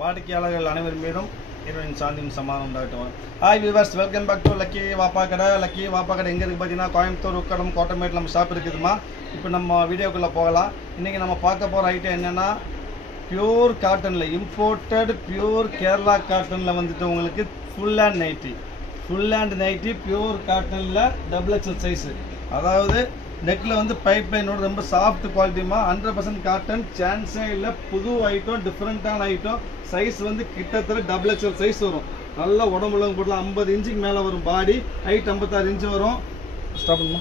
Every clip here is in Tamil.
வாடிக்கையாளர்கள் அனைவரும் மீதும் இறைவனின் சாந்தியும் சமாதானம் உண்டாகட்டும். Hi viewers, welcome back to Lucky வாப்பா கடை. லக்கி வாப்பா கடை எங்கே இருக்குது பார்த்தீங்கன்னா, கோயம்புத்தூர் உக்கடம் கோட்டமேட்டில் நம்ம ஷாப் இருக்குதுமா. இப்போ நம்ம வீடியோக்குள்ளே போகலாம். இன்றைக்கி நம்ம பார்க்க போகிற ஐட்டம் என்னென்னா, பியூர் காட்டனில் இம்போர்ட்டட் பியூர் கேரளா காட்டனில் வந்துட்டு உங்களுக்கு ஃபுல் ஹேண்ட் நைட்டி பியூர் காட்டனில் XXL சைஸு. அதாவது நெக்கில் வந்து பைப் லைனோட ரொம்ப சாஃப்ட் குவாலிட்டிமா, 100% காட்டன், சான்ஸே இல்லை. புது ஐட்டம், டிஃப்ரெண்ட்டான ஐட்டம். சைஸ் வந்து கிட்டத்தட்ட XXL சைஸ் வரும். நல்லா உடம்புல போடலாம். 50 இன்ச்சுக்கு மேலே வரும் பாடி. ஹைட் 56 இன்ச்சு வரும். ஸ்டாப் பண்ணுமா.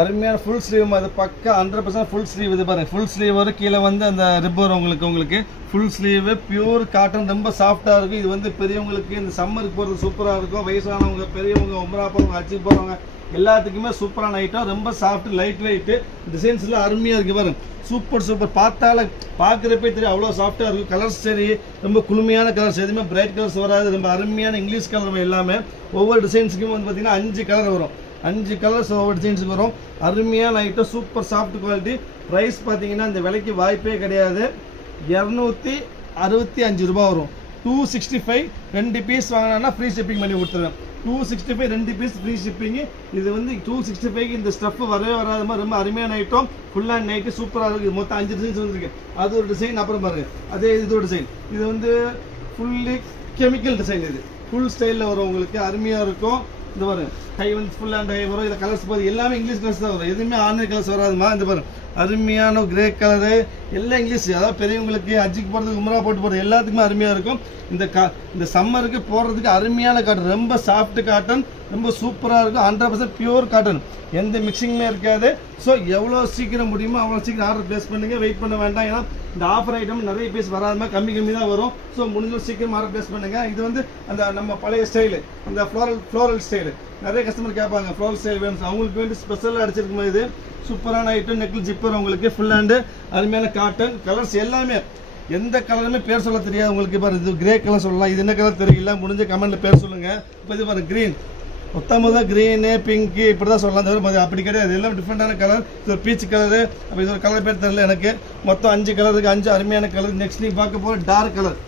அருமையான ஃபுல் ஸ்லீவ். அது பக்கா 100% ஃபுல் ஸ்லீவ். இது பாருங்க, ஃபுல் ஸ்லீவ் வரும். கீழே வந்து அந்த ரிப் வரும் உங்களுக்கு ஃபுல் ஸ்லீவ் பியூர் காட்டன். ரொம்ப சாஃப்டாக இருக்கும். இது வந்து பெரியவங்களுக்கு இந்த சம்மருக்கு போகிறது சூப்பராக இருக்கும். வயசானவங்க, பெரியவங்க, உம்ரா போகிறவங்க, அச்சுக்கு போகிறவங்க எல்லாத்துக்குமே சூப்பரான ஐட்டம். ரொம்ப சாஃப்ட், லைட் வெயிட்டு. டிசைன்ஸ்லாம் அருமையாக இருக்குது பாருங்க. சூப்பர் பார்க்குறப்பே தெரியும் அவ்வளோ சாஃப்டாக இருக்கும். கலர்ஸ் சரி, ரொம்ப குளுமையான கலர்ஸ், எதுவுமே பிரைட் கலர்ஸ் வராது. ரொம்ப அருமையான இங்கிலீஷ் கலர் எல்லாமே. ஒவ்வொரு டிசைன்ஸுக்கும் வந்து பார்த்தீங்கன்னா 5 கலர் வரும். 5 கலர்ஸ் ஒவ்வொரு டிசைன்ஸுக்கு வரும். அருமையான item, super soft quality. Price பார்த்தீங்கன்னா இந்த விலைக்கு வாய்ப்பே கிடையாது. 265 ரூபா வரும். 265 2 பீஸ் வாங்கினா ஃப்ரீ ஷிப்பிங் பண்ணி கொடுத்துருவேன். 265 2 பீஸ் ஃப்ரீ ஷிப்பிங்கு. இது வந்து 265 இந்த ஸ்டஃப் வரவே வராத மாதிரி ரொம்ப அருமையான ஐட்டம். ஃபுல் ஹேண்ட் நைட்டு சூப்பராக இருக்குது. மொத்தம் 5 டிசைன்ஸ் வந்துருக்கு. அது ஒரு டிசைன். அப்புறம் பாருங்க, அதே இது ஒரு டிசைன். இது வந்து ஃபுல்லி கெமிக்கல் டிசைன். இது ஃபுல் ஸ்டைலில் வரும் உங்களுக்கு. அருமையாக இருக்கும். இந்த பாருங்க, கை வந்து ஃபுல் ஹேண்ட் கை வரும். இதில் கலர்ஸ் போது எல்லாமே இங்கிலீஷ் கலர்ஸ் தான் வரும். எதுவுமே ஆன்லைன் கலர்ஸ் வராதுமா. இந்த பாருங்க, அருமையான கிரே கலரு, எல்லாம் இங்கிலீஷ். அதாவது பெரியவங்களுக்கு அஜிக்கு போகிறதுக்கு, உம்ரா போட்டு போகிறது எல்லாத்துக்குமே அருமையாக இருக்கும். இந்த சம்மருக்கு போடுறதுக்கு அருமையான காட்டன். ரொம்ப சாஃப்ட் காட்டன், ரொம்ப சூப்பராக இருக்கும். 100% பியூர் காட்டன், எந்த மிக்சிங்குமே இருக்காது. ஸோ எவ்வளோ சீக்கிரம் முடியுமோ அவ்வளோ சீக்கிரம் ஆர்டர் ப்ளேஸ் பண்ணுங்கள். வெயிட் பண்ண வேண்டாம். ஏன்னா இந்த ஆஃபர் ஐட்டம் நிறைய பீஸ் வராமல் கம்மி தான் வரும். ஸோ முடிஞ்ச சீக்கிரம் ஆர்டர் ப்ளேஸ் பண்ணுங்கள். இது வந்து அந்த நம்ம பழைய ஸ்டைலு, இந்த ஃப்ளோரல் ஸ்டைலு. நிறைய கஸ்டமர் கேட்பாங்க ஃப்ளோரல் ஸ்டைல் வேணும். அவங்களுக்கு வேண்டி ஸ்பெஷலாக அடிச்சிருக்கும். இது சூப்பரான ஐட்டம். நெக்கில் ஜிப்பர் உங்களுக்கு ஃபுல் ஹேண்டு, அருமையான காட்டன். கலர்ஸ் எல்லாமே, எந்த கலருமே பேர் சொல்ல தெரியாது உங்களுக்கு. பாரு, இது கிரே கலர் சொல்லலாம். இது என்ன கலர் தெரியல, முடிஞ்ச கமெண்ட்ல பேர் சொல்லுங்க. இப்போ இது பாரு, கிரீன். மொத்தமாக க்ரீனு, பிங்க்கு இப்படி தான் சொல்லலாம். தவிர அப்படி கிடையாது. எல்லாம் டிஃப்ரெண்டான கலர். இது ஒரு பீச் கலரு. அப்போ இது ஒரு கலர் பேர் தெரியல எனக்கு. மொத்தம் 5 கலர் இருக்குது. 5 அருமையான கலர். நெக்ஸ்ட் நீ பார்க்க போகிற டார்க் கலர்.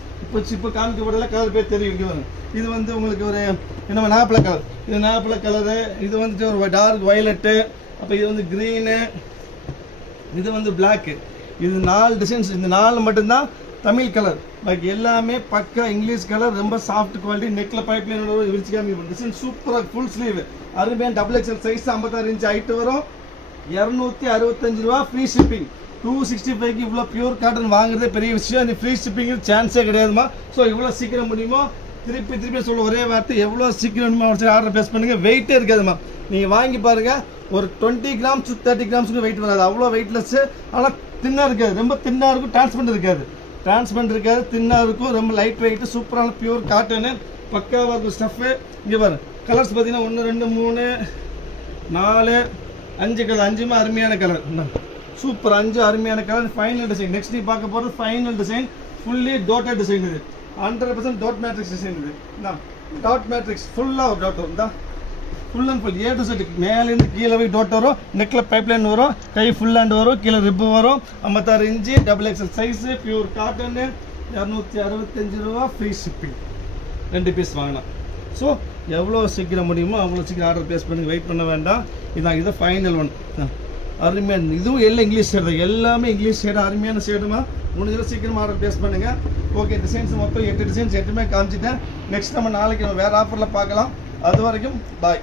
இப்போ காமிக்க போடல கலர் பேர் தெரியும். இங்கே வரும். இது வந்து உங்களுக்கு ஒரு என்ன நாப்பிள கலர். இது நாப்பிள கலரு. இது வந்துட்டு ஒரு டார்க் வயலட்டு. அப்போ இது வந்து க்ரீனு. இது வந்து பிளாக்கு. இது 4 டிசைன்ஸ். இந்த 4 மட்டும்தான் தமிழ் கலர். பாக்கி எல்லாமே பக்கா இங்கிலீஷ் கலர். ரொம்ப சாஃப்ட் குவாலிட்டி. நெக்கில் பைப் லைன் விரிச்சு காமி டிசைன் சூப்பராக. ஃபுல் ஸ்லீவ், அருமையான XXL சைஸ், 56 இன்ச்சு ஹைட் வரும். 265 ரூபா ஃப்ரீ ஷிப்பிங். 265க்கு இவ்வளோ பியூர் காட்டன் வாங்குறதே பெரிய விஷயம். அந்த ஃப்ரீ ஷிப்பிங் சான்ஸே கிடையாதுமா. ஸோ இவ்வளோ சீக்கிரம் முடியுமோ திருப்பி சொல்ல ஒரே வார்த்தை, எவ்வளோ சீக்கிரம் முடியுமோ ஆர்டர் ப்ளேஸ் பண்ணுங்கள். வெயிட்டே இருக்காதுமா. நீங்கள் வாங்கி பாருங்கள், ஒரு 20 கிராம்ஸ் 30 கிராம்ஸுக்கு வெயிட் வராது. அவ்வளோ வெயிட்லெஸ்ஸு. ஆனால் தின்னாக இருக்காது. ரொம்ப தின்னாக இருக்கும். டிரான்ஸ்பரண்ட் இருக்காது. தின்னாக இருக்கும். ரொம்ப லைட் வெயிட்டு. சூப்பரான பியூர் காட்டனு. பக்காவாக இருக்கும் ஸ்டஃப்பு. இங்கே பாரு, கலர்ஸ் பார்த்தீங்கன்னா 1 2 3 4 5 கலர். 5மே அருமையான கலர். சூப்பர். 5 அருமையான கலர். Final design. நெக்ஸ்ட் நீ பார்க்க போகிறது final design. Fully dotted design. இது 100% டாட் மேட்ரிக்ஸ் டிசைன். இது டாட் மேட்ரிக்ஸ் ஃபுல்லாக ஒரு டாட் வரும். Full and full A to Z. மேலேருந்து கீழே போய் டாட் வரும். நெக்கில் பைப் லைன் வரும். கை ஃபுல் ஹேண்ட் வரும். கீழே ரிப்பு வரும். 56 inch XXL size, pure cotton. 265 ரூபா ஃப்ரீ ஷிப்பிங். 2 பீஸ் வாங்கினோம். ஸோ எவ்வளோ சீக்கிரம் முடியுமோ அவ்வளோ சீக்கிரம் ஆர்டர் ப்ளேஸ் பண்ணி வெயிட் பண்ண வேண்டாம். இதை ஃபைனல் ஒன். அருமையான இதுவும் எல்லாம் இங்கிலீஷ் ஷேடு தான். எல்லாமே இங்கிலீஷ் ஷேடு, அருமையான ஷேடுமா. முடிஞ்சது சீக்கிரமாக ஆர்டர் ப்ளேஸ் பண்ணுங்கள். ஓகே, டிசைன்ஸ் மொத்தம் 8 டிசைன்ஸ் 8மே காமிச்சிட்டேன். நெக்ஸ்ட் நம்ம நாளைக்கு வேறு ஆஃபரில் பார்க்கலாம். அது வரைக்கும் பாய்.